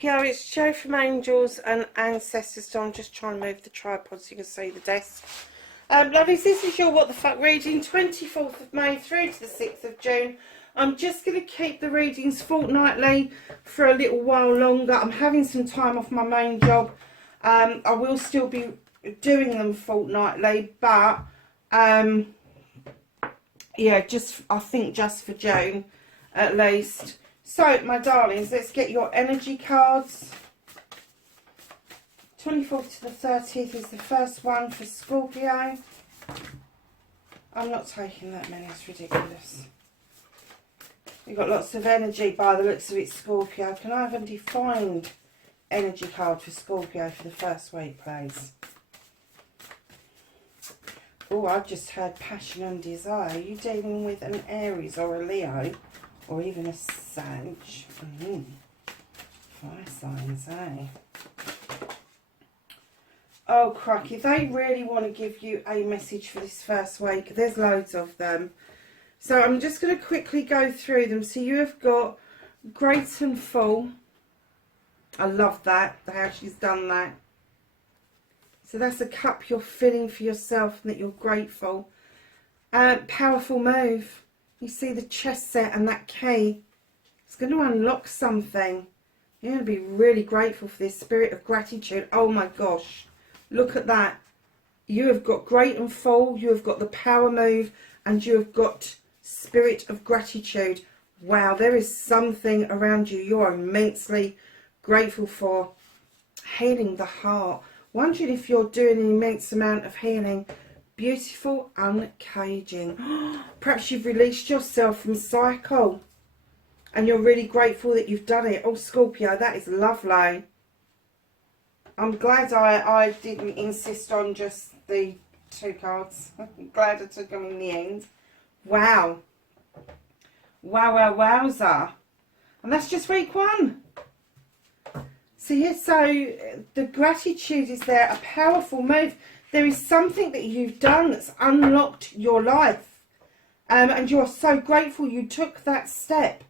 Yeah, it's Jo from Angels and Ancestors. So I'm just trying to move the tripod so you can see the desk. Lovelies, this is your What the Fuck reading, 24th of May through to the 6th of June. I'm just going to keep the readings fortnightly for a little while longer. I'm having some time off my main job. I will still be doing them fortnightly, but yeah, I think just for June at least. So, my darlings, let's get your energy cards. 24th to the 30th is the first one for Scorpio. I'm not taking that many, it's ridiculous. You've got lots of energy by the looks of it, Scorpio. Can I have a defined energy card for Scorpio for the first week, please? Oh, I've just heard passion and desire. Are you dealing with an Aries or a Leo? Or even a Sag? Fire signs, eh? Oh, crikey. They really want to give you a message for this first week. There's loads of them. So I'm just going to quickly go through them. So you have got Great and Full. I love that, how she's done that. So that's a cup you're filling for yourself and that you're grateful. Powerful move. You see the chess set and that key. It's going to unlock something. You're going to be really grateful for this spirit of gratitude. Oh my gosh. Look at that. You have got Great and Full. You have got the power move. And you have got spirit of gratitude. Wow, there is something around you you are immensely grateful for. Healing the heart. Wondering if you're doing an immense amount of healing. Beautiful uncaging. Perhaps you've released yourself from cycle and you're really grateful that you've done it. Oh, Scorpio, that is lovely. I'm glad I didn't insist on just the 2 cards. I'm glad I took them in the end. Wow. Wow, wowza. And that's just week 1. So yeah, so the gratitude is there, a powerful move. There is something that you've done that's unlocked your life. And you're so grateful you took that step.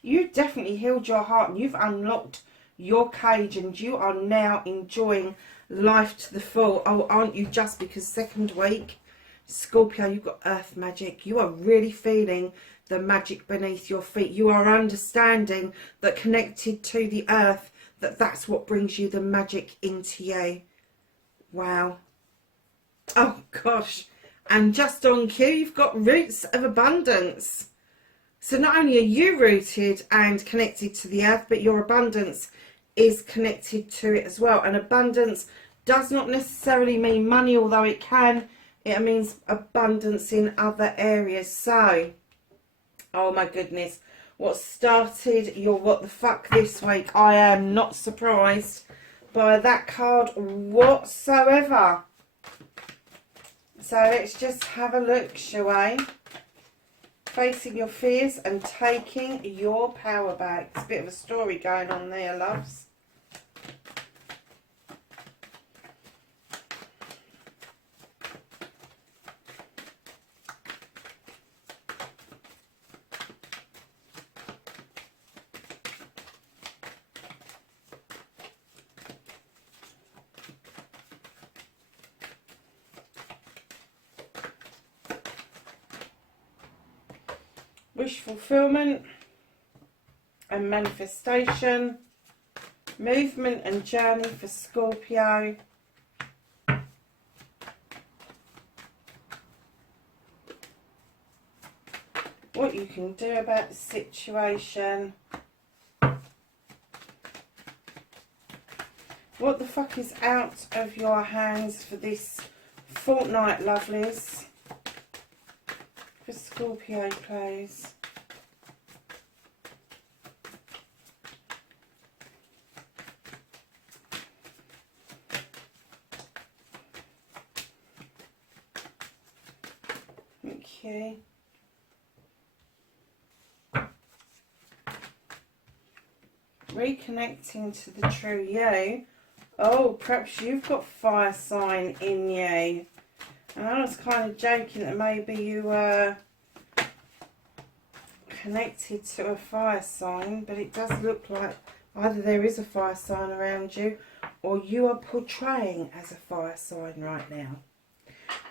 You definitely healed your heart and you've unlocked your cage and you are now enjoying life to the full. Oh, aren't you just? Because second week, Scorpio, you've got earth magic. You are really feeling the magic beneath your feet. You are understanding that connected to the earth, that's what brings you the magic into you. Wow. Oh gosh. And just on cue, you've got Roots of Abundance. So not only are you rooted and connected to the earth, but your abundance is connected to it as well. And abundance does not necessarily mean money, although it can. It means abundance in other areas. So, oh my goodness, what started your What the Fuck this week, I am not surprised by that card whatsoever. So let's just have a look, shall we? Facing your fears and taking your power back. There's a bit of a story going on there, loves. Wish fulfillment and manifestation, movement and journey for Scorpio. What you can do about the situation. What the fuck is out of your hands for this fortnight, lovelies? For Scorpio, please. Okay. reconnecting to the true you. Oh, perhaps you've got fire sign in you. And I was kind of joking that maybe you were connected to a fire sign, but it does look like either there is a fire sign around you or you are portraying as a fire sign right now.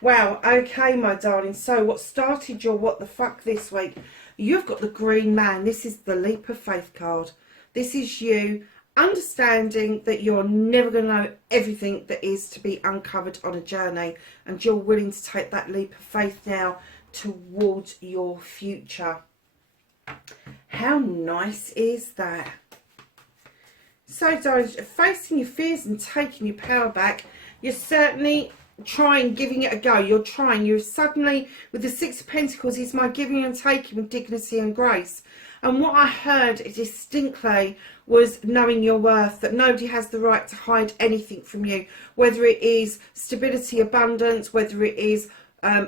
Wow, okay, my darling. So what started your what the fuck this week? You've got the green man. This is the leap of faith card. This is you understanding that you're never going to know everything that is to be uncovered on a journey, and you're willing to take that leap of faith now towards your future. How nice is that? So, darling, facing your fears and taking your power back, you're certainly trying, giving it a go. You're trying. You're suddenly, with the Six of Pentacles, is my giving and taking with dignity and grace. And what I heard distinctly was knowing your worth, that nobody has the right to hide anything from you, whether it is stability, abundance, whether it is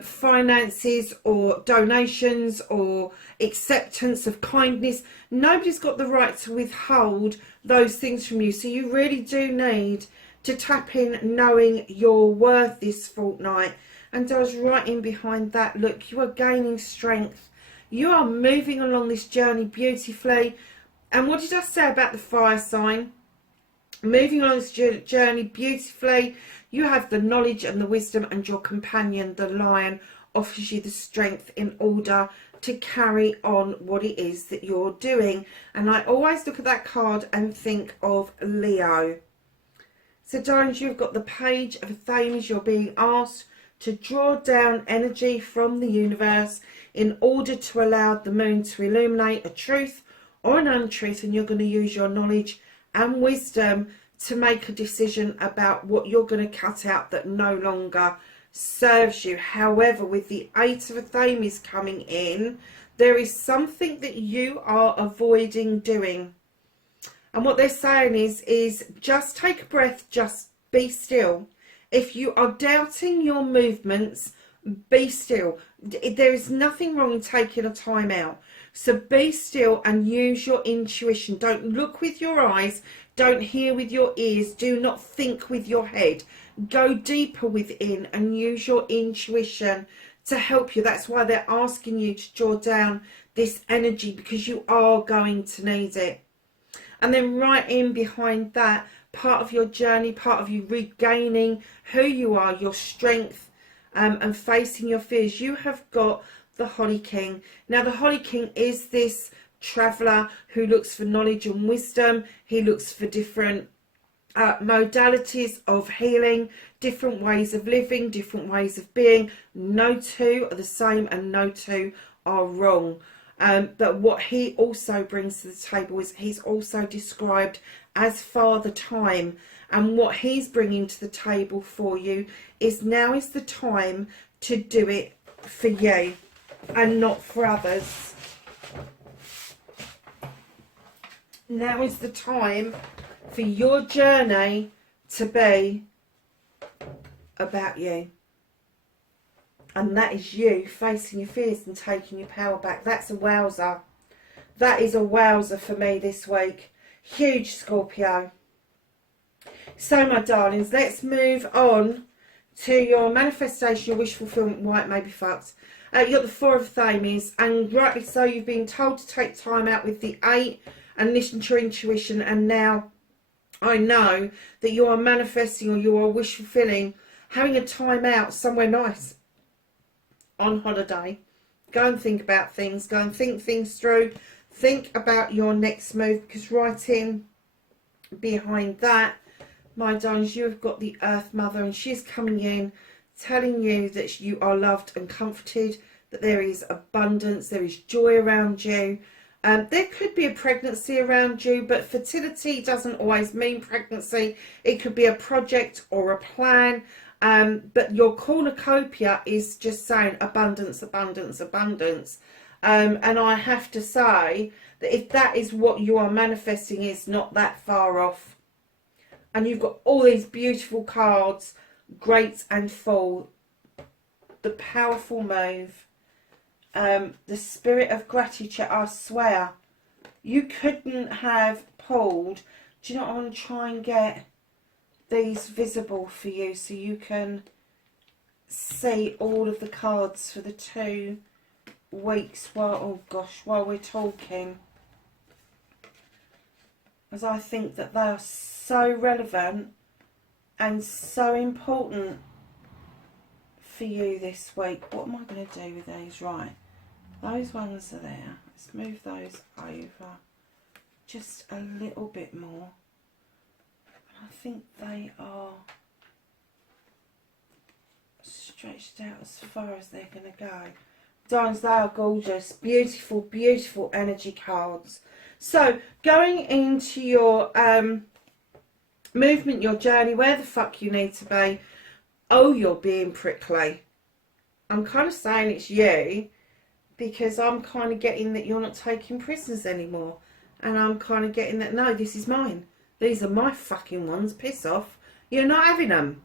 finances or donations or acceptance of kindness. Nobody's got the right to withhold those things from you. So you really do need to tap in knowing your worth this fortnight. And I was right in behind that. Look, you are gaining strength. You are moving along this journey beautifully. And what did I say about the fire sign? Moving along this journey beautifully. You have the knowledge and the wisdom, and your companion, the lion, offers you the strength in order to carry on what it is that you're doing. And I always look at that card and think of Leo. So, darlings, you've got the Page of Thames. You're being asked to draw down energy from the universe in order to allow the moon to illuminate a truth or an untruth, and you're going to use your knowledge and wisdom to make a decision about what you're going to cut out that no longer serves you. However, with the Eight of Thames coming in, there is something that you are avoiding doing. And what they're saying is just take a breath, just be still. If you are doubting your movements, be still. There is nothing wrong in taking a time out. So be still and use your intuition. Don't look with your eyes. Don't hear with your ears. Do not think with your head. Go deeper within and use your intuition to help you. That's why they're asking you to draw down this energy, because you are going to need it. And then right in behind that, part of your journey, part of you regaining who you are, your strength, and facing your fears, you have got the Holly King. Now, the Holly King is this traveller who looks for knowledge and wisdom. He looks for different modalities of healing, different ways of living, different ways of being. No two are the same and no two are wrong. But what he also brings to the table is he's also described as Father Time. And what he's bringing to the table for you is now is the time to do it for you and not for others. Now is the time for your journey to be about you. And that is you facing your fears and taking your power back. That's a wowzer. That is a wowzer for me this week. Huge, Scorpio. So, my darlings, let's move on to your manifestation, your wish fulfillment, why it may be fucked. You've got the Four of Thames, and rightly so, you've been told to take time out with the 8 and listen to your intuition. And now I know that you are manifesting, or you are wish fulfilling, having a time out somewhere nice. On holiday. Go and think about things. Go and think things through. Think about your next move, because right in behind that, my darlings, you have got the Earth Mother, and she's coming in telling you that you are loved and comforted, that there is abundance, there is joy around you. There could be a pregnancy around you, but fertility doesn't always mean pregnancy. It could be a project or a plan. But your cornucopia is just saying abundance, abundance, abundance. And I have to say that if that is what you are manifesting, it's not that far off. And you've got all these beautiful cards, great and full. The powerful move. The spirit of gratitude, I swear. You couldn't have pulled, do you know what, I want to try and get these visible for you so you can see all of the cards for the 2 weeks while we're talking, as I think that they are so relevant and so important for you this week. What am I going to do with these? Right, those ones are there. Let's move those over just a little bit more. I think they are stretched out as far as they're going to go. Darlings, they are gorgeous. Beautiful, beautiful energy cards. So, going into your movement, your journey, where the fuck you need to be. Oh, you're being prickly. I'm kind of saying it's you because I'm kind of getting that you're not taking prisoners anymore. And I'm kind of getting that, no, this is mine. These are my fucking ones. Piss off. You're not having them.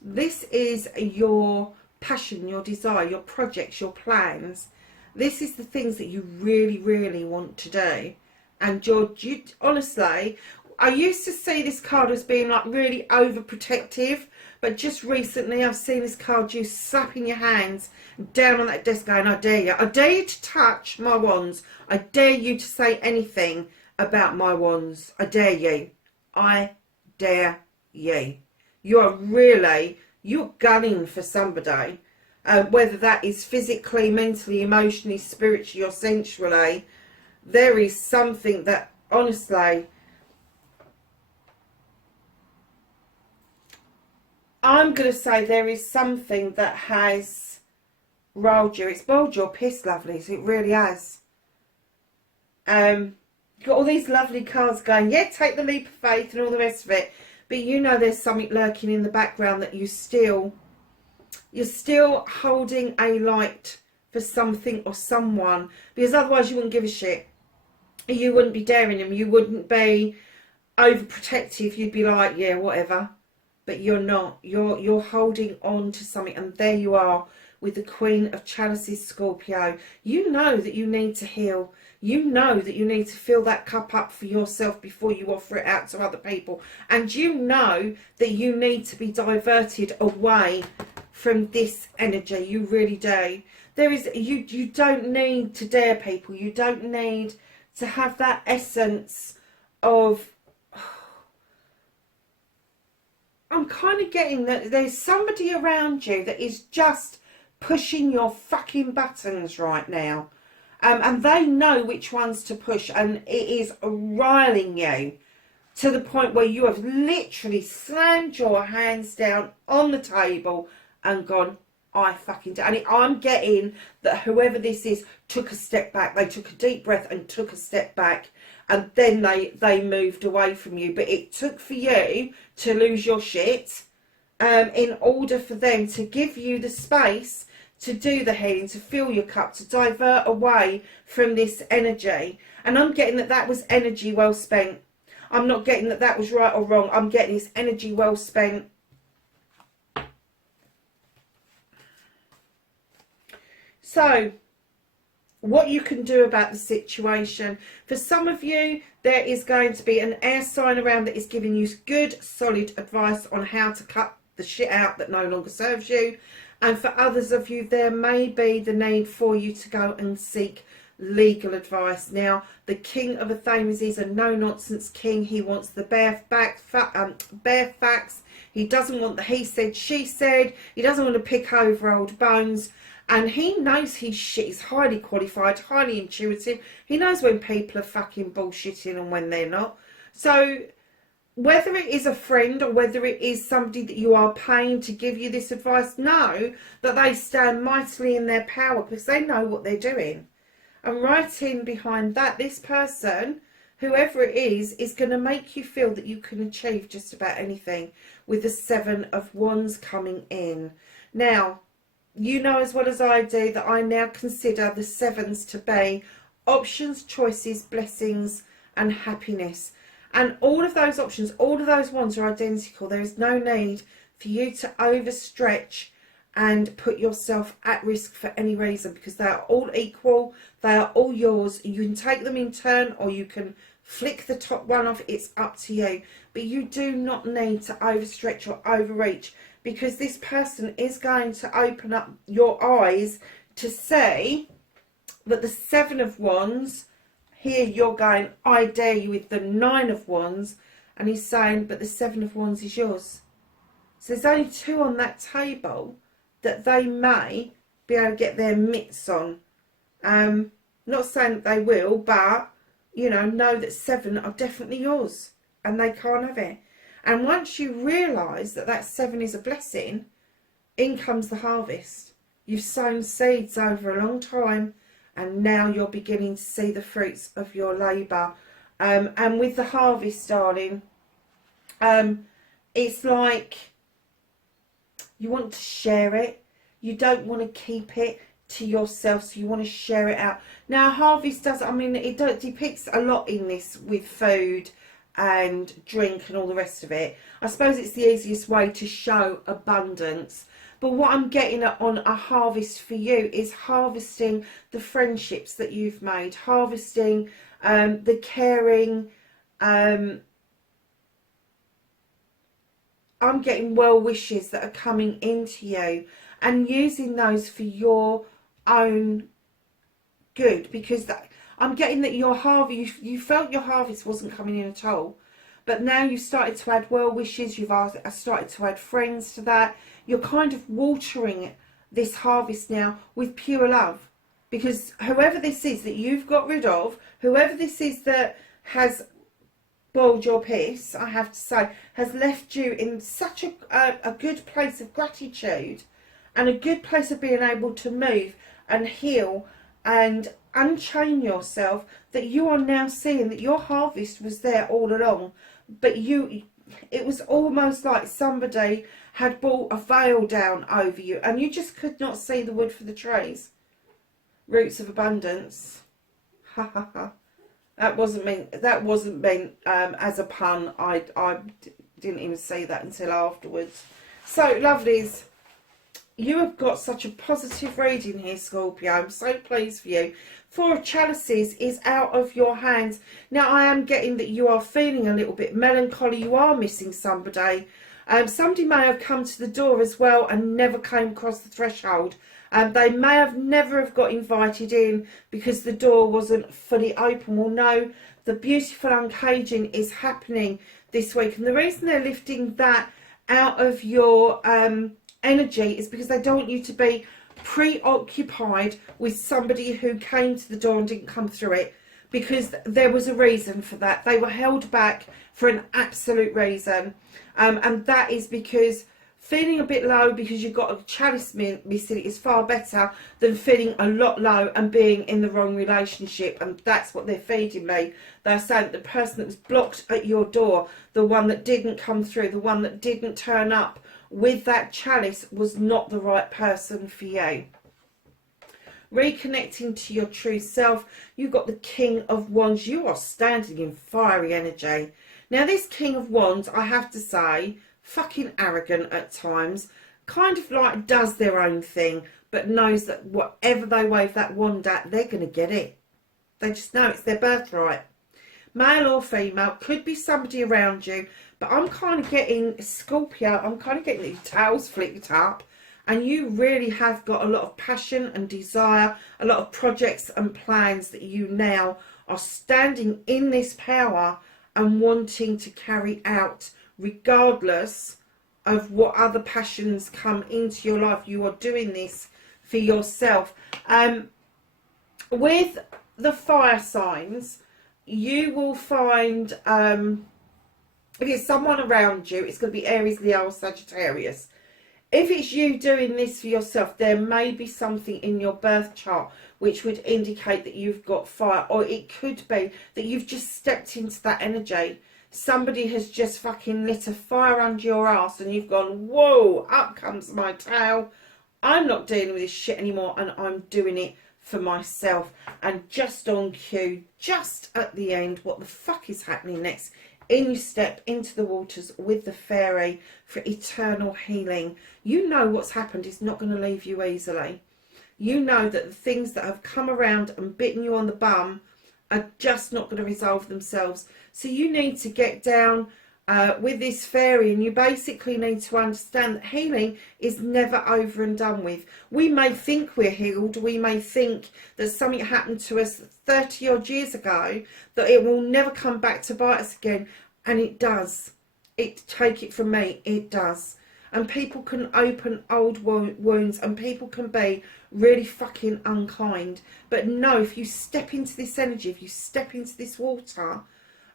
This is your passion, your desire, your projects, your plans. This is the things that you really, really want to do. And George, you honestly, I used to see this card as being like really overprotective, but just recently I've seen this card, you slapping your hands down on that desk going, I dare you. I dare you to touch my wands. I dare you to say anything about my wands. I dare you. I dare you. You're gunning for somebody, whether that is physically, mentally, emotionally, spiritually or sensually. There is something that, honestly, I'm going to say there is something that has rolled you. It's boiled your piss, lovelies. It really has. You've got all these lovely cards going, yeah, take the leap of faith and all the rest of it. But you know there's something lurking in the background that you're still holding a light for something or someone. Because otherwise you wouldn't give a shit. You wouldn't be daring them. You wouldn't be overprotective. You'd be like, yeah, whatever. But you're not. You're holding on to something. And there you are with the Queen of Chalices, Scorpio. You know that you need to heal. You know that you need to fill that cup up for yourself before you offer it out to other people. And you know that you need to be diverted away from this energy. You really do. You don't need to dare people. You don't need to have that essence of... I'm kind of getting that there's somebody around you that is just pushing your fucking buttons right now. And they know which ones to push. And it is riling you to the point where you have literally slammed your hands down on the table and gone, I fucking do. And I'm getting that whoever this is took a step back. They took a deep breath and took a step back. And then they moved away from you. But it took for you to lose your shit in order for them to give you the space to do the healing, to fill your cup, to divert away from this energy. And I'm getting that that was energy well spent. I'm not getting that that was right or wrong. I'm getting this energy well spent. So, what you can do about the situation. For some of you, there is going to be an air sign around that is giving you good, solid advice on how to cut the shit out that no longer serves you. And for others of you, there may be the need for you to go and seek legal advice. Now, the King of Athames is a no-nonsense king. He wants the bare facts. He doesn't want the he said, she said. He doesn't want to pick over old bones. And he knows his shit. He's highly qualified, highly intuitive. He knows when people are fucking bullshitting and when they're not. So whether it is a friend or whether it is somebody that you are paying to give you this advice, know that they stand mightily in their power because they know what they're doing. And right in behind that, this person, whoever it is going to make you feel that you can achieve just about anything with the 7 of Wands coming in. Now, you know as well as I do that I now consider the 7s to be options, choices, blessings and happiness. And all of those options, all of those ones are identical. There is no need for you to overstretch and put yourself at risk for any reason because they are all equal. They are all yours. You can take them in turn or you can flick the top one off, it's up to you. But you do not need to overstretch or overreach, because this person is going to open up your eyes to see that the Seven of Wands, here you're going, I dare you, with the Nine of Wands, and he's saying, but the Seven of Wands is yours. So there's only two on that table that they may be able to get their mitts on. Not saying that they will, but, you know that seven are definitely yours and they can't have it. And once you realise that that seven is a blessing, in comes the harvest. You've sown seeds over a long time, and now you're beginning to see the fruits of your labour. And with the harvest, darling, it's like you want to share it. You don't want to keep it to yourself, so you want to share it out. Now, harvest does, I mean, it depicts a lot in this with food and drink and all the rest of it. I suppose it's the easiest way to show abundance. But what I'm getting at on a harvest for you is harvesting the friendships that you've made, harvesting the caring. I'm getting well wishes that are coming into you, and using those for your own good, because I'm getting that your harvest, you felt your harvest wasn't coming in at all, but now you've started to add well wishes, you've started to add friends to that. You're kind of watering this harvest now with pure love, because whoever this is that you've got rid of, whoever this is that has boiled your piss, I have to say, has left you in such a good place of gratitude and a good place of being able to move and heal and unchain yourself, that you are now seeing that your harvest was there all along, but it was almost like somebody had brought a veil down over you and you just could not see the wood for the trees. Roots of abundance. Ha ha ha. That wasn't meant as a pun. I didn't even see that until afterwards. So, lovelies, you have got such a positive reading here, Scorpio. I'm so pleased for you. Four of Chalices is out of your hands. Now, I am getting that you are feeling a little bit melancholy. You are missing somebody. Somebody may have come to the door as well and never came across the threshold. They may have never have got invited in because the door wasn't fully open. Well, no, the beautiful uncaging is happening this week. And the reason they're lifting that out of your energy is because they don't want you to be preoccupied with somebody who came to the door and didn't come through it, because there was a reason for that. They were held back for an absolute reason, and that is because feeling a bit low because you've got a chalice missing is far better than feeling a lot low and being in the wrong relationship. And that's what they're feeding me. They're saying that the person that was blocked at your door, the one that didn't come through, the one that didn't turn up with that chalice, was not the right person for you. Reconnecting to your true self, you've got the King of Wands. You are standing in fiery energy. Now, this King of Wands, I have to say, fucking arrogant at times, kind of like does their own thing, but knows that whatever they wave that wand at, they're going to get it. They just know it's their birthright. Male or female, could be somebody around you, but I'm kind of getting, Scorpio, I'm kind of getting your tails flicked up, and you really have got a lot of passion and desire, a lot of projects and plans that you now are standing in this power and wanting to carry out, regardless of what other passions come into your life. You are doing this for yourself. With the fire signs, you will find, if it's someone around you, it's going to be Aries, Leo, Sagittarius. If it's you doing this for yourself, there may be something in your birth chart which would indicate that you've got fire, or it could be that you've just stepped into that energy. Somebody has just fucking lit a fire under your ass and you've gone, whoa, up comes my tail. I'm not dealing with this shit anymore, and I'm doing it for myself. And just on cue, just at the end, what the fuck is happening next? In you step into the waters with the fairy for eternal healing. You know what's happened is not going to leave you easily. You know that the things that have come around and bitten you on the bum are just not going to resolve themselves. So you need to get down with this fairy, and you basically need to understand that healing is never over and done with. We may think we're healed, we may think that something happened to us 30 odd years ago, that it will never come back to bite us again, and it does. Take it from me, it does. And people can open old wounds, and people can be really fucking unkind. But no, if you step into this energy, if you step into this water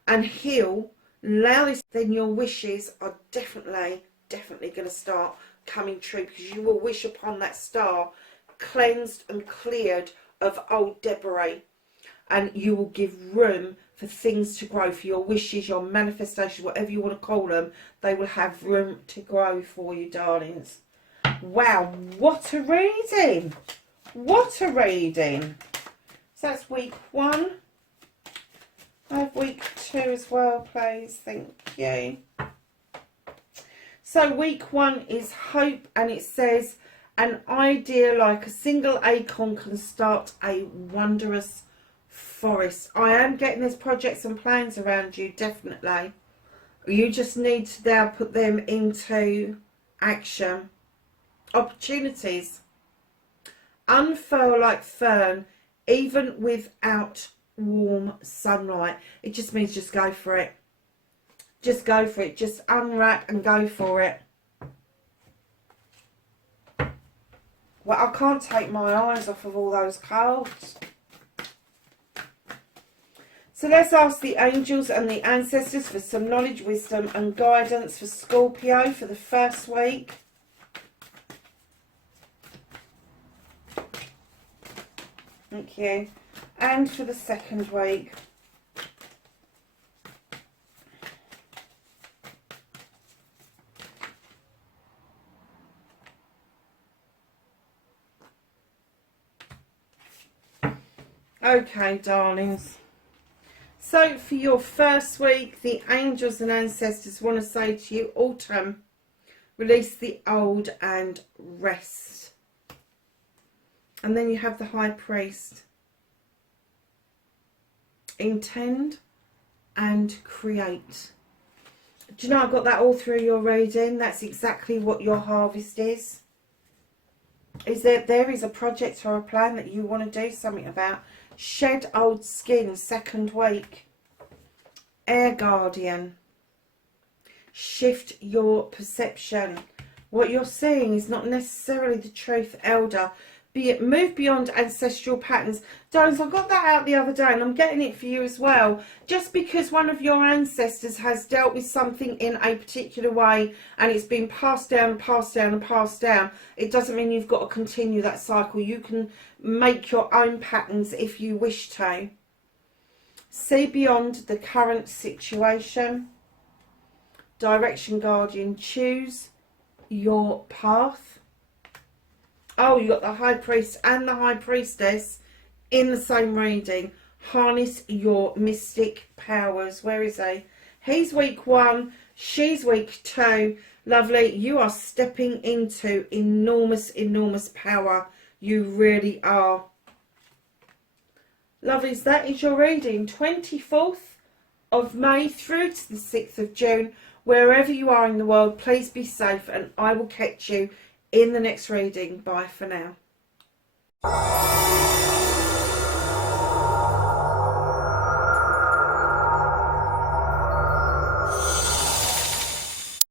and heal, allow this, then your wishes are definitely going to start coming true, because you will wish upon that star cleansed and cleared of old debris, and you will give room for things to grow, for your wishes, your manifestation, whatever you want to call them. They will have room to grow for you, darlings. Wow, what a reading! What a reading! So that's week 1. I have week 2 as well, please. Thank you. So week 1 is hope, and it says, an idea like a single acorn can start a wondrous forest. I am getting there's projects and plans around you, definitely. You just need to now put them into action. Opportunities. Unfurl like fern, even without warm sunlight. It just means just go for it. Just go for it. Just unwrap and go for it. Well, I can't take my eyes off of all those cards. So let's ask the angels and the ancestors for some knowledge, wisdom and guidance for Scorpio for the first week. Thank you. And for the second week. Okay, darlings. So for your first week, the angels and ancestors want to say to you, autumn, release the old and rest. And then you have the high priest. Intend and create. Do you know, I got that all through your reading. That's exactly what your harvest is. There is a project or a plan that you want to do something about. Shed old skin, second week. Air guardian. Shift your perception. What you're seeing is not necessarily the truth, elder. Move beyond ancestral patterns. Darlings, I got that out the other day, and I'm getting it for you as well. Just because one of your ancestors has dealt with something in a particular way and it's been passed down and passed down and passed down, it doesn't mean you've got to continue that cycle. You can make your own patterns if you wish to. See beyond the current situation. Direction guardian, choose your path. Oh, you got the high priest and the high priestess in the same reading. Harness your mystic powers. Where is he? He's week 1. She's week 2. Lovely. You are stepping into enormous, enormous power. You really are. Lovelies, that is your reading. 24th of May through to the 6th of June. Wherever you are in the world, please be safe, and I will catch you in the next reading. Bye for now.